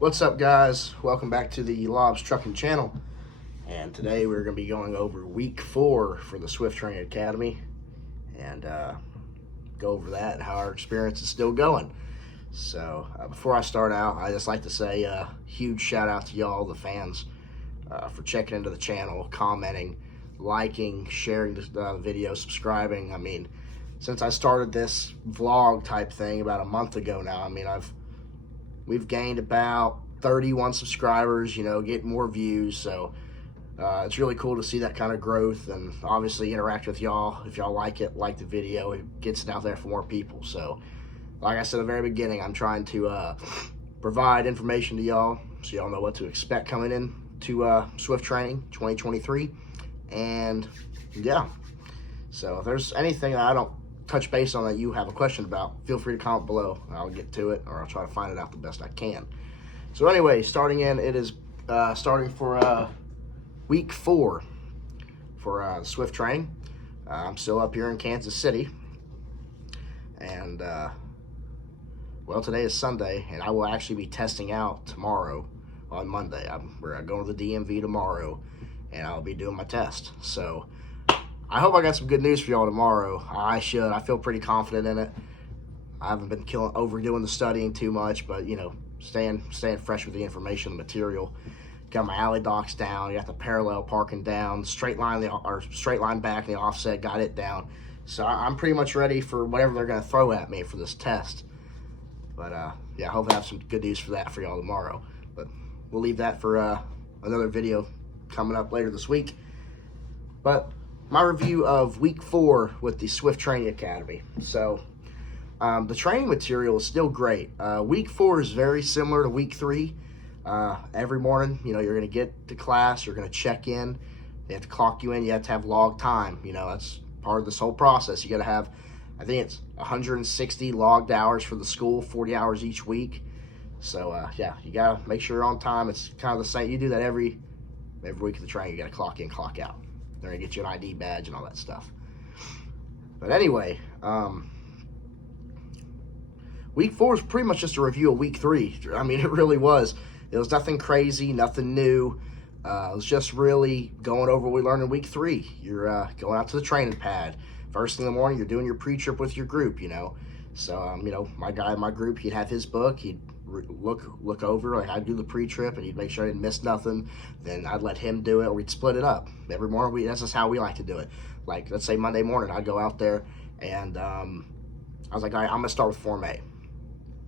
What's up, guys? Welcome back to the Lobs Trucking channel. And today we're going to be going over week 4 for the Swift Training Academy and go over that and how our experience is still going. So before I start out, I just like to say a huge shout out to y'all, the fans, for checking into the channel, commenting, liking, sharing the video, subscribing. I mean, since I started this vlog type thing about a month ago now, I mean, we've gained about 31 subscribers, getting more views. So it's really cool to see that kind of growth and obviously interact with y'all. If y'all like it, like the video, it gets it out there for more people. So like I said at the very beginning, I'm trying to provide information to y'all so y'all know what to expect coming in to Swift Training 2023. And yeah, so if there's anything that I don't touch base on that you have a question about, feel free to comment below and I'll get to it, or I'll try to find it out the best I can. So anyway, it is starting for week 4 for Swift Training. I'm still up here in Kansas City, and well, today is Sunday, and I will actually be testing out tomorrow on Monday. We're going to the DMV tomorrow, and I'll be doing my test. So I hope I got some good news for y'all tomorrow. I should. I feel pretty confident in it. I haven't been overdoing the studying too much, but staying fresh with the information, the material. Got my alley docks down. Got the parallel parking down. Straight line back and the offset, got it down. So I'm pretty much ready for whatever they're going to throw at me for this test. But yeah, I hope I have some good news for that for y'all tomorrow. But we'll leave that for another video coming up later this week. But my review of week 4 with the Swift Training Academy. So the training material is still great. Week 4 is very similar to week 3. Every morning, you're going to get to class, you're going to check in, they have to clock you in, you have to have log time. That's part of this whole process. You got to have, I think it's 160 logged hours for the school, 40 hours each week. So yeah, you got to make sure you're on time. It's kind of the same. You do that every week of the training. You got to clock in, clock out. They're going to get you an ID badge and all that stuff. But anyway, week 4 is pretty much just a review of week 3. I mean, it really was. It was nothing crazy, nothing new. It was just really going over what we learned in week 3. You're going out to the training pad. First thing in the morning, you're doing your pre-trip with your group, So, my guy in my group, he'd have his book. He'd look over, like I'd do the pre-trip, and he'd make sure I didn't miss nothing. Then I'd let him do it, or we'd split it up. Every morning, that's just how we like to do it. Like, let's say Monday morning, I'd go out there, and I was like, all right, I'm going to start with Form A.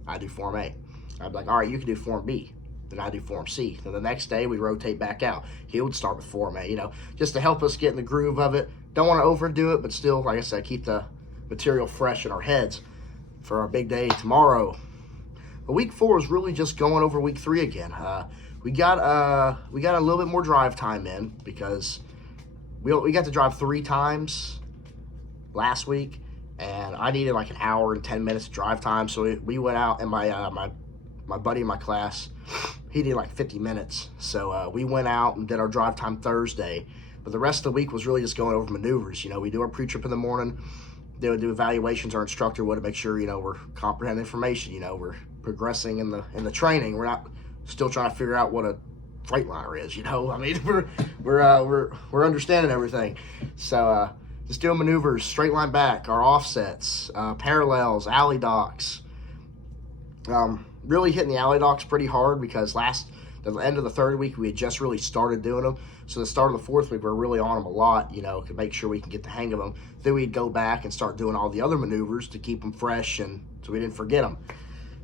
I do Form A. I'd be like, all right, you can do Form B. Then I do Form C. Then the next day, we rotate back out. He would start with Form A, just to help us get in the groove of it. Don't want to overdo it, but still, like I said, keep the material fresh in our heads for our big day tomorrow. But week 4 is really just going over week 3 again. We got a little bit more drive time in because we got to drive 3 times last week, and I needed like an hour and 10 minutes of drive time. So we went out, and my buddy in my class, he did like 50 minutes. So we went out and did our drive time Thursday. But the rest of the week was really just going over maneuvers. We do our pre-trip in the morning. They would do evaluations. Our instructor would make sure, we're comprehending information. We're progressing in the training. We're not still trying to figure out what a Freightliner is. I mean, we're understanding everything. So just doing maneuvers, straight line back, our offsets, parallels, alley docks. Really hitting the alley docks pretty hard because the end of the 3rd week, we had just really started doing them. So the start of the 4th week, we're really on them a lot, to make sure we can get the hang of them. Then we'd go back and start doing all the other maneuvers to keep them fresh and so we didn't forget them.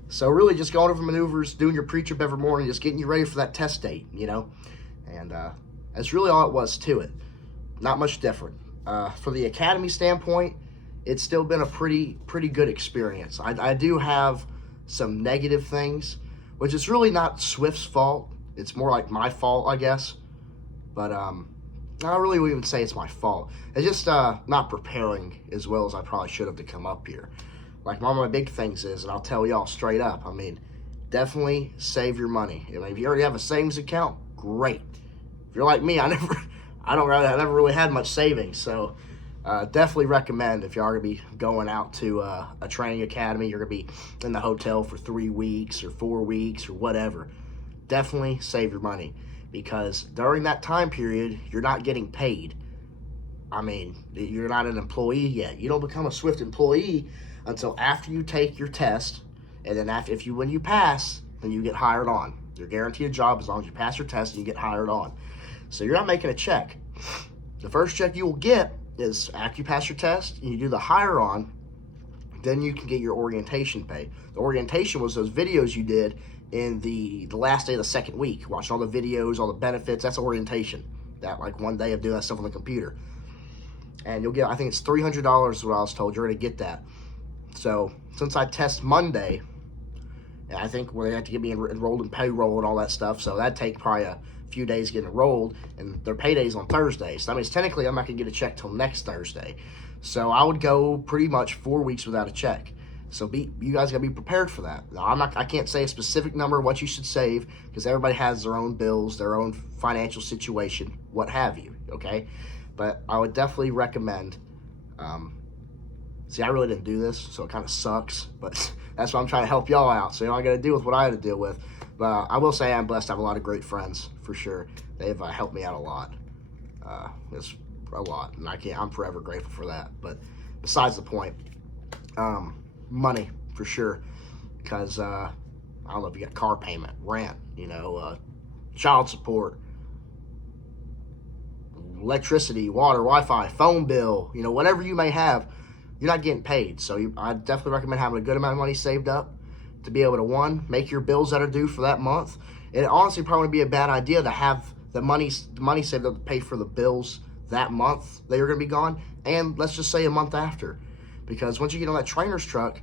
So really just going over maneuvers, doing your pre-trip every morning, just getting you ready for that test date, And that's really all it was to it. Not much different. For the academy standpoint, it's still been a pretty good experience. I do have some negative things, which is really not Swift's fault. It's more like my fault, I guess. But I really wouldn't even say it's my fault. It's just not preparing as well as I probably should have to come up here. Like one of my big things is, and I'll tell y'all straight up, I mean, definitely save your money. I mean, if you already have a savings account, great. If you're like me, I never really had much savings. So definitely recommend if you are going to be going out to a training academy, you're going to be in the hotel for 3 weeks or 4 weeks or whatever. definitely save your money, because during that time period, you're not getting paid. I mean, you're not an employee yet. You don't become a Swift employee until after you take your test, and then when you pass, then you get hired on. You're guaranteed a job as long as you pass your test and you get hired on. So you're not making a check. The first check you will get is after you pass your test and you do the hire on, then you can get your orientation pay. The orientation was those videos you did in the last day of the second week, watching all the videos, all the benefits. That's orientation. That, like, one day of doing that stuff on the computer. And you'll get, I think it's $300 is what I was told. You're going to get that. So since I test Monday, and I think they have to get me enrolled in payroll and all that stuff, so that'd take probably a few days getting enrolled, and their payday's on Thursday. So that means technically I'm not going to get a check till next Thursday. So I would go pretty much 4 weeks without a check. So you guys got to be prepared for that. Now, I can't say a specific number of what you should save, because everybody has their own bills, their own financial situation, what have you, okay? But I would definitely recommend, see, I really didn't do this, so it kind of sucks, but that's why I'm trying to help y'all out, so you don't got to deal with what I had to deal with. But I will say I'm blessed to have a lot of great friends, for sure. They've helped me out a lot. It's a lot, and I'm forever grateful for that. But besides the point, money, for sure, because I don't know if you got car payment, rent, child support, electricity, water, Wi-Fi, phone bill, whatever you may have, you're not getting paid. So I definitely recommend having a good amount of money saved up to be able to, one, make your bills that are due for that month. It honestly probably would be a bad idea to have the money saved up to pay for the bills that month that you're going to be gone, and let's just say a month after. Because once you get on that trainer's truck,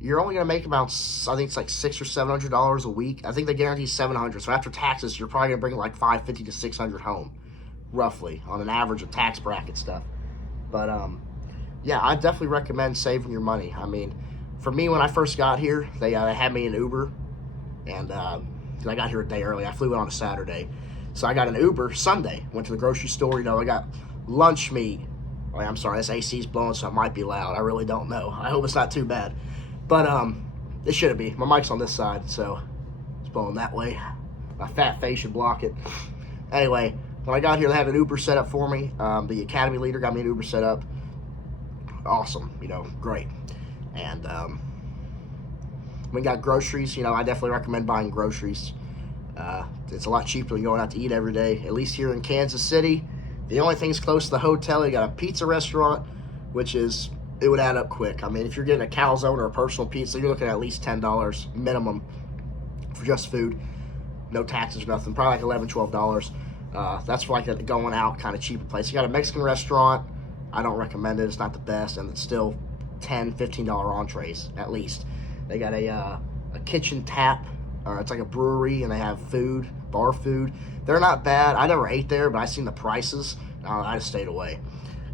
you're only going to make about, I think it's like $600 or $700 a week. I think they guarantee $700. So after taxes, you're probably going to bring like $550 to $600 home, roughly, on an average of tax bracket stuff. But yeah, I definitely recommend saving your money. I mean, for me, when I first got here, they had me in Uber, and I got here a day early. I flew in on a Saturday, so I got an Uber Sunday. Went to the grocery store. I got lunch meat. Oh, I'm sorry, this AC's blowing, so it might be loud. I really don't know. I hope it's not too bad, but it shouldn't be. My mic's on this side, so it's blowing that way. My fat face should block it. Anyway, when I got here, they had an Uber set up for me. The academy leader got me an Uber set up. Awesome, great. And we got groceries. I definitely recommend buying groceries. It's a lot cheaper than going out to eat every day. At least here in Kansas City, the only thing's close to the hotel, you got a pizza restaurant, which it would add up quick. I mean, if you're getting a calzone or a personal pizza, you're looking at least $10 minimum for just food. No taxes, nothing. Probably like $11, $12. That's for like a going out kind of cheaper place. You got a Mexican restaurant. I don't recommend it. It's not the best, and it's still $10, $15 entrees at least. They got a kitchen tap, or it's like a brewery, and they have food, bar food. They're not bad. I never ate there, but I seen the prices. I just stayed away.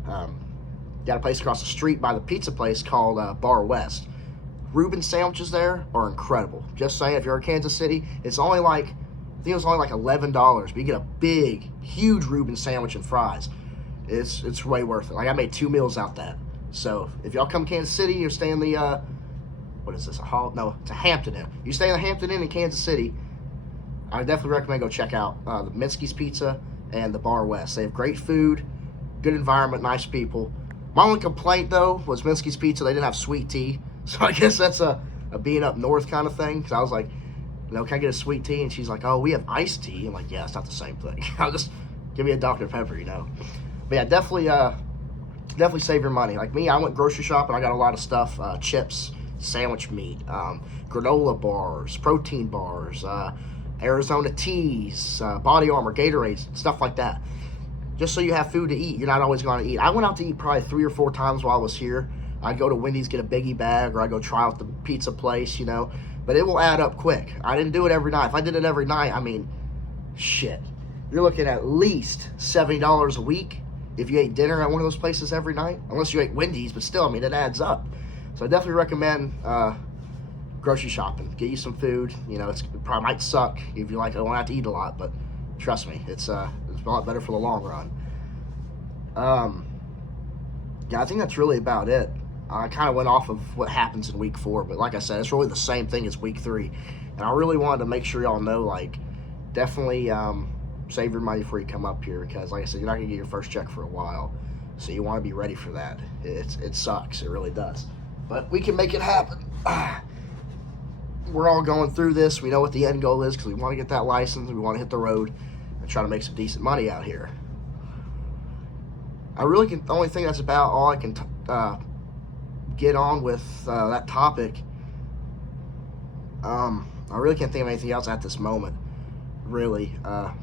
Got a place across the street by the pizza place called Bar West. Reuben sandwiches there are incredible. Just saying, if you're in Kansas City, it's only like, I think it was only like $11, but you get a big, huge Reuben sandwich and fries. It's way worth it. Like, I made 2 meals out that. So if y'all come to Kansas City, you're staying the what is this? It's a Hampton Inn. You stay in the Hampton Inn in Kansas City, I definitely recommend go check out the Minsky's Pizza and the Bar West. They have great food, good environment, nice people. My only complaint, though, was Minsky's Pizza. They didn't have sweet tea. So I guess that's a being up north kind of thing. Because I was like, can I get a sweet tea? And she's like, oh, we have iced tea. I'm like, yeah, it's not the same thing. I'll just give me a Dr. Pepper, But yeah, definitely save your money. Like me, I went grocery shopping. I got a lot of stuff, chips, sandwich meat, granola bars, protein bars, Arizona teas, Body Armor, Gatorades, stuff like that. Just so you have food to eat. You're not always going to eat. I went out to eat probably 3 or 4 times while I was here. I'd go to Wendy's, get a biggie bag, or I'd go try out the pizza place, But it will add up quick. I didn't do it every night. If I did it every night, I mean, shit. You're looking at least $70 a week if you ate dinner at one of those places every night. Unless you ate Wendy's, but still, I mean, it adds up. So I definitely recommend grocery shopping. Get you some food. It probably might suck if you like going out to eat a lot, but trust me, it's a lot better for the long run. Yeah, I think that's really about it. I kind of went off of what happens in week 4, but like I said, it's really the same thing as week 3. And I really wanted to make sure y'all know, like, definitely save your money before you come up here, because like I said, you're not gonna get your first check for a while, so you want to be ready for that. It sucks, it really does, but we can make it happen. We're all going through this. We know what the end goal is, because we want to get that license. We want to hit the road and try to make some decent money out here. I really can. The only thing that's about all I can get on with that topic. I really can't think of anything else at this moment, really,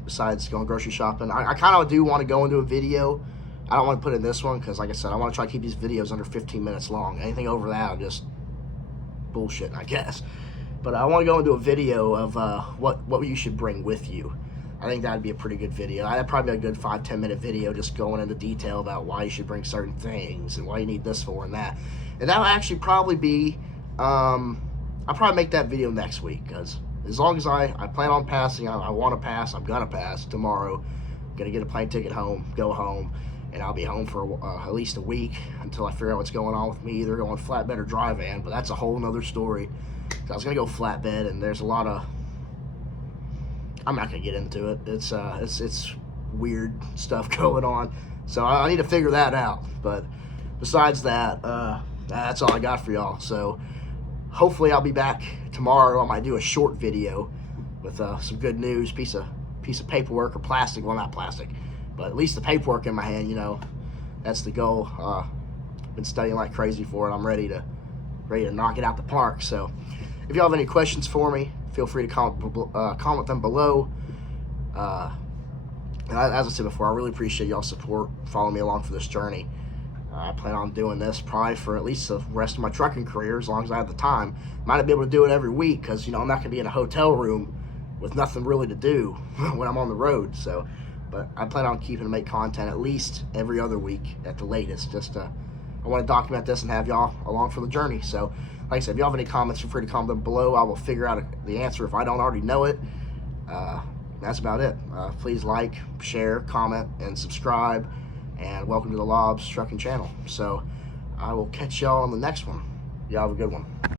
besides going grocery shopping. I kind of do want to go into a video. I don't want to put in this one because, like I said, I want to try to keep these videos under 15 minutes long. Anything over that, I'm just bullshit, I guess. But I want to go into a video of what you should bring with you. I think that'd be a pretty good video. That'd probably be a good 5-10 minute video, just going into detail about why you should bring certain things and why you need this for and that. And that'll actually probably be, I'll probably make that video next week, because as long as I plan on passing, I want to pass, I'm going to pass tomorrow. I'm going to get a plane ticket home, go home, and I'll be home for at least a week until I figure out what's going on with me, either going flatbed or dry van, but that's a whole nother story. So I was going to go flatbed, and there's a lot of, I'm not going to get into it. It's weird stuff going on, so I need to figure that out. But besides that, that's all I got for y'all. So hopefully I'll be back tomorrow. I might do a short video with some good news, piece of paperwork or plastic. Well, not plastic, but at least the paperwork in my hand. You know, that's the goal. Been studying like crazy for it. I'm ready to knock it out the park. So if y'all have any questions for me, feel free to comment them below. And as I said before, I really appreciate y'all's support, following me along for this journey. I plan on doing this probably for at least the rest of my trucking career, as long as I have the time. Might not be able to do it every week, because, you know, I'm not going to be in a hotel room with nothing really to do when I'm on the road. So, but I plan on keeping to make content at least every other week at the latest. Just I want to document this and have y'all along for the journey. So, like I said, if y'all have any comments, feel free to comment them below. I will figure out the answer if I don't already know it. That's about it. Please like, share, comment, and subscribe. And welcome to the Lobs Trucking Channel. So I will catch y'all on the next one. Y'all have a good one.